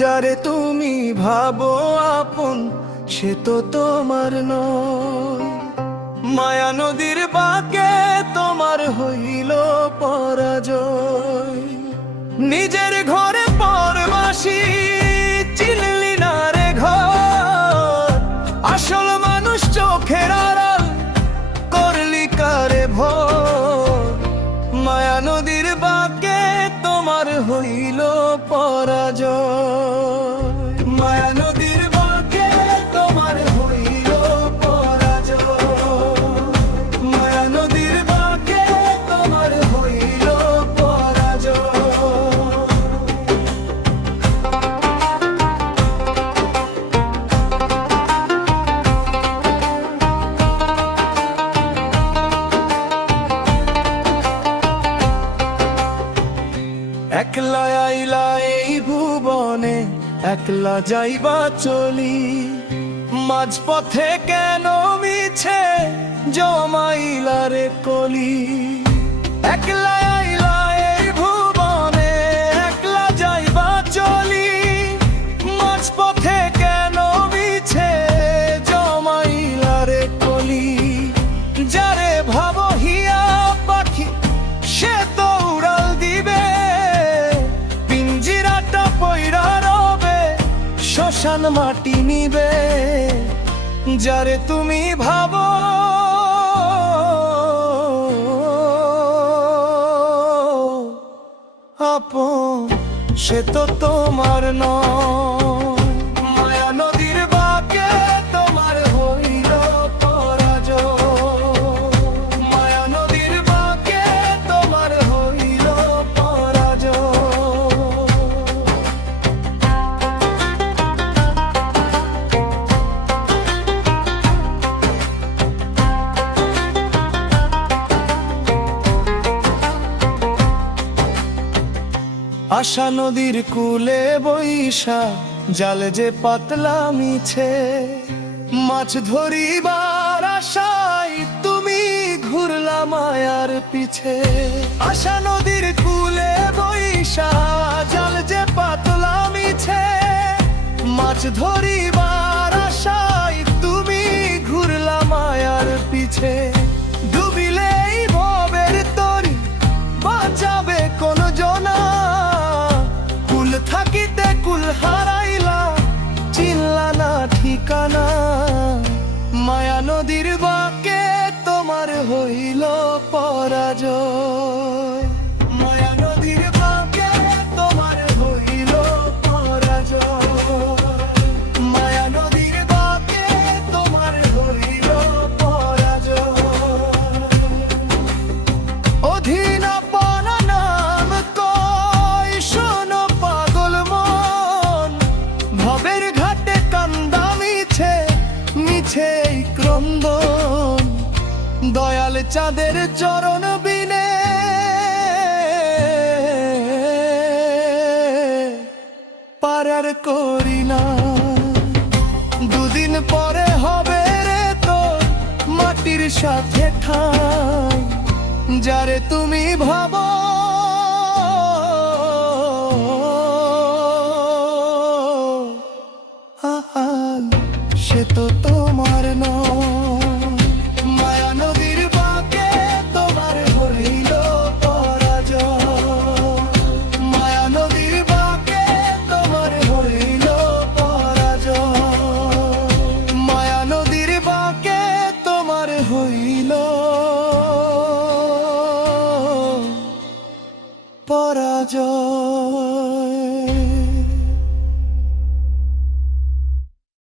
যারে তুমি ভাবো আপন সে তো তোমার নয়। মায়া নদীর বাঁকে তোমার হইল পরাজয়। নিজের ঘরে পরবাসী চিনলি না রে ঘর, আসল মানুষ চোখের আড়াল করলি কারে ভোর। মায়া নদীর বাঁকে তোমার হইল পরাজয়। মায়া নদীর বাঁকে তোমার হইল পরাজয়। মায়া নদীর বাঁকে তোমার হইল পরাজয়। একলা আইলা এই ভুবনে একলা যাইবা চলি, মাঝপথে কেন মিছে জমাইলা রে কলি। একলা আইলা এই ভুবনে একলা যাইবা চলি, মাঝপথে কেন মিছে জমাইলা রে কলি। যারে ভাবো হিয়া পাখি সে তো উড়াল দিবে, পিঞ্জিরাটা পয়রা রবে শ্মশান মাটি নিবে। যারে তুমি ভাবো আপন সে তো তোমার নয়। মায়া নদীর বাঁকে তোমার হইল পরাজয়। মায়া নদীর বাঁকে তোমার হইল পরাজয়। আশা নদীর কূলে বৈশা জাল যে পাতলা মিছে, মাছ ধরিবার আশায় তুমি ঘুরলা মায়ার পিছে। আশা নদীর কূলে বৈশা জাল যে পাতলা মিছে, মাছ ধরিবার আশায় তুমি ঘুরলা মায়ার পিছে। ডুবিলেই ভবের তরি বাঁচাবে কোন জনা, কুল থাকিতে কুল হারাইলা চিনলা না ঠিকানা। মায়া নদীর বাঁকে তোমার হইল পরাজয়। মায়া নদীর বাঁকে তোমার হইল পরাজয়। মায়া নদীর বাঁকে তোমার হইল পরাজয়। অধীনপনা নাম কয় শোনো পাগল মন, ভবের ঘাটে কান্দা মিছে মিছে ক্রন্দন। দয়াল চাঁদের চরণ বিনে পারার করি না। দুদিন পরে হবে রে তোর মাটির সাথে ঠাঁই। যারে তুমি ভাবো সে তো তোমার নয়। মায়া নদীর বাঁকে তোমার হইল পরাজয়। মায়া নদীর বাঁকে তোমার হইল পরাজয়। মায়া নদীর বাঁকে তোমার হইল পরাজয়।